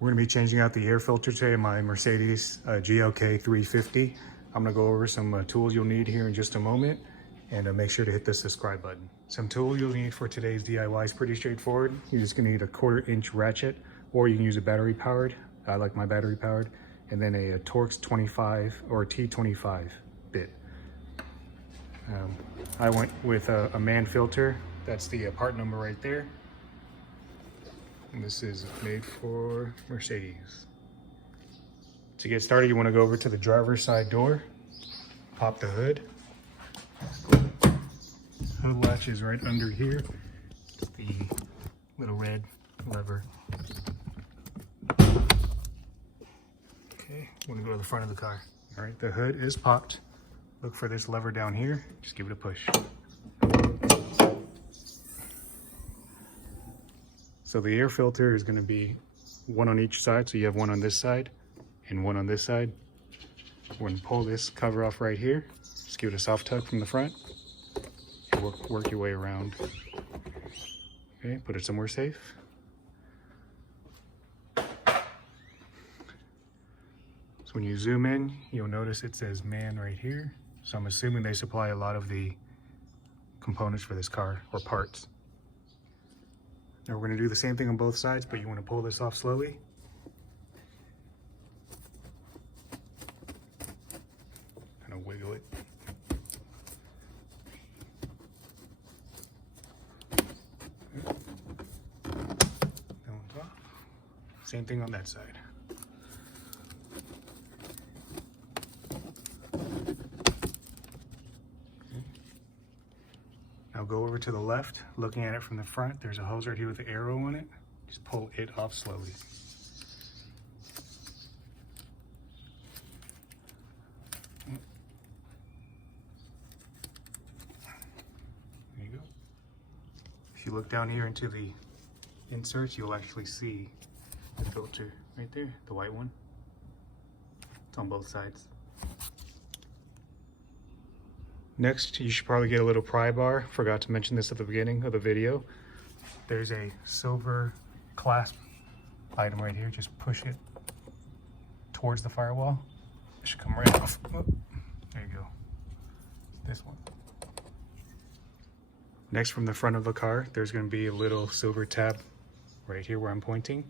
We're going to be changing out the air filter today in my Mercedes GLK350. I'm going to go over some tools you'll need here in just a moment, and make sure to hit the subscribe button. Some tool you'll need for today's DIY is pretty straightforward. You're just going to need a 1/4 inch ratchet, or you can use a battery powered. I like my battery powered. And then a Torx 25 or T25 bit. I went with a man filter. That's the part number right there. And this is made for Mercedes. To get started, you want to go over to the driver's side door, pop the hood. Hood latch is right under here. The little red lever. Okay, want to go to the front of the car. All right, the hood is popped. Look for this lever down here. Just give it a push. So the air filter is going to be one on each side. So you have one on this side and one on this side. We're going to pull this cover off right here. Just give it a soft tug from the front. Work your way around. Okay, put it somewhere safe. So when you zoom in, you'll notice it says man right here. So I'm assuming they supply a lot of the components for this car, or parts. Now we're going to do the same thing on both sides, but you want to pull this off slowly. Kind of wiggle it. That one's off. Same thing on that side. Now go over to the left, looking at it from the front. There's a hose right here with the arrow on it. Just pull it off slowly. There you go. If you look down here into the inserts, you'll actually see the filter right there, the white one. It's on both sides. Next, you should probably get a little pry bar. Forgot to mention this at the beginning of the video. There's a silver clasp item right here. Just push it towards the firewall. It should come right off. Oh, there you go. This one. Next, from the front of the car, there's going to be a little silver tab right here where I'm pointing.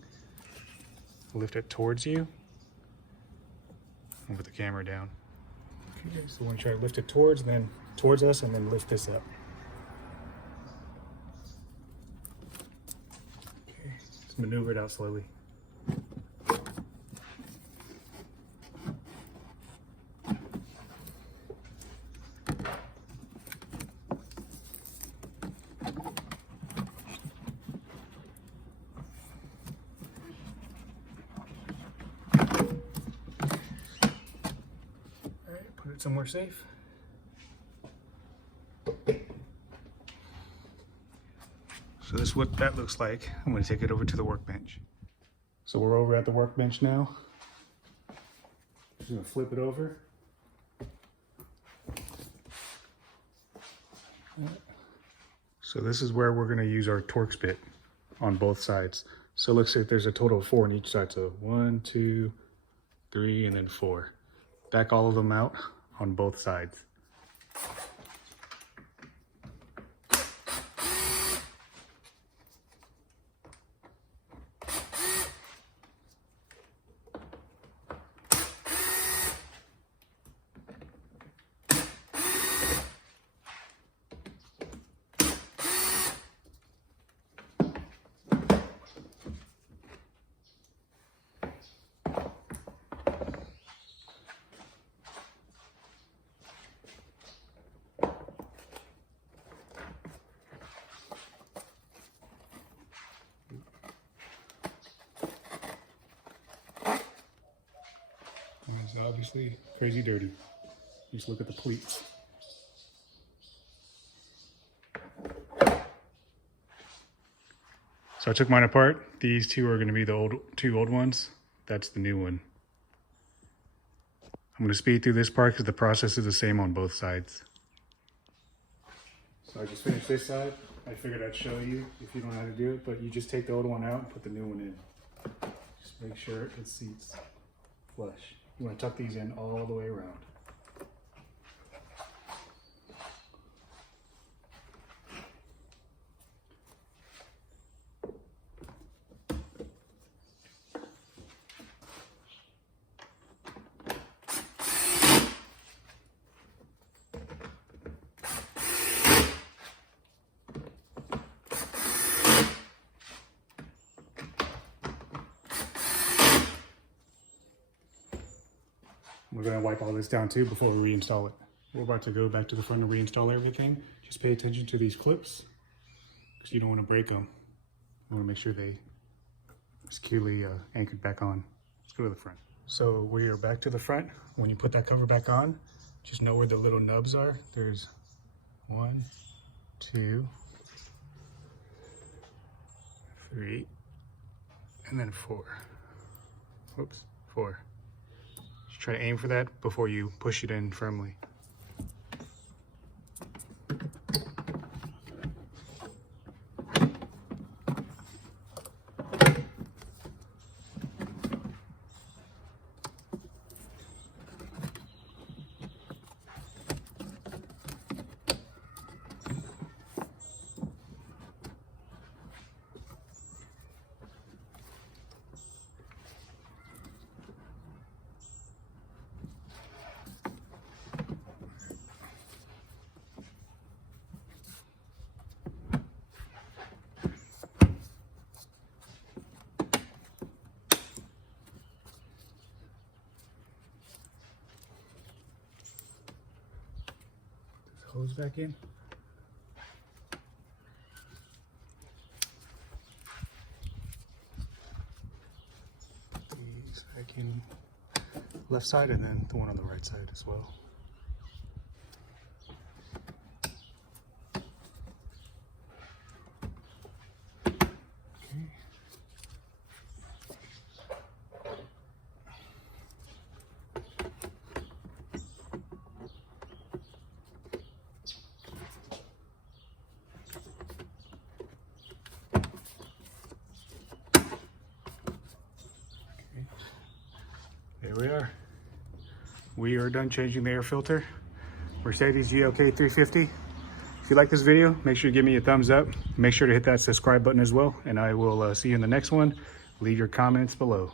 Lift it towards you and put the camera down. Okay, so we want to try to lift it towards us, and then lift this up. Okay, just maneuver it out slowly. Somewhere safe. So this is what that looks like. I'm going to take it over to the workbench. So we're over at the workbench now. Just going to flip it over. So this is where we're going to use our Torx bit on both sides. So it looks like there's a total of 4 on each side. So 1, 2, 3, and then 4. Back all of them out on both sides. It's obviously crazy dirty. Just look at the pleats. So I took mine apart. These two are going to be the two old ones. That's the new one. I'm going to speed through this part because the process is the same on both sides. So I just finished this side. I figured I'd show you if you don't know how to do it, but you just take the old one out and put the new one in. Just make sure it seats flush. You want to tuck these in all the way around. We're going to wipe all this down too before we reinstall it. We're about to go back to the front and reinstall everything. Just pay attention to these clips because you don't want to break them. You want to make sure they securely anchored back on. Let's go to the front. So we are back to the front. When you put that cover back on, just know where the little nubs are. There's 1, 2, 3, and then 4. Whoops, 4. Try to aim for that before you push it in firmly. Hose back in. These back in left side and then the one on the right side as well. There we are. We are done changing the air filter. Mercedes GLK350. If you like this video, make sure you give me a thumbs up. Make sure to hit that subscribe button as well. And I will see you in the next one. Leave your comments below.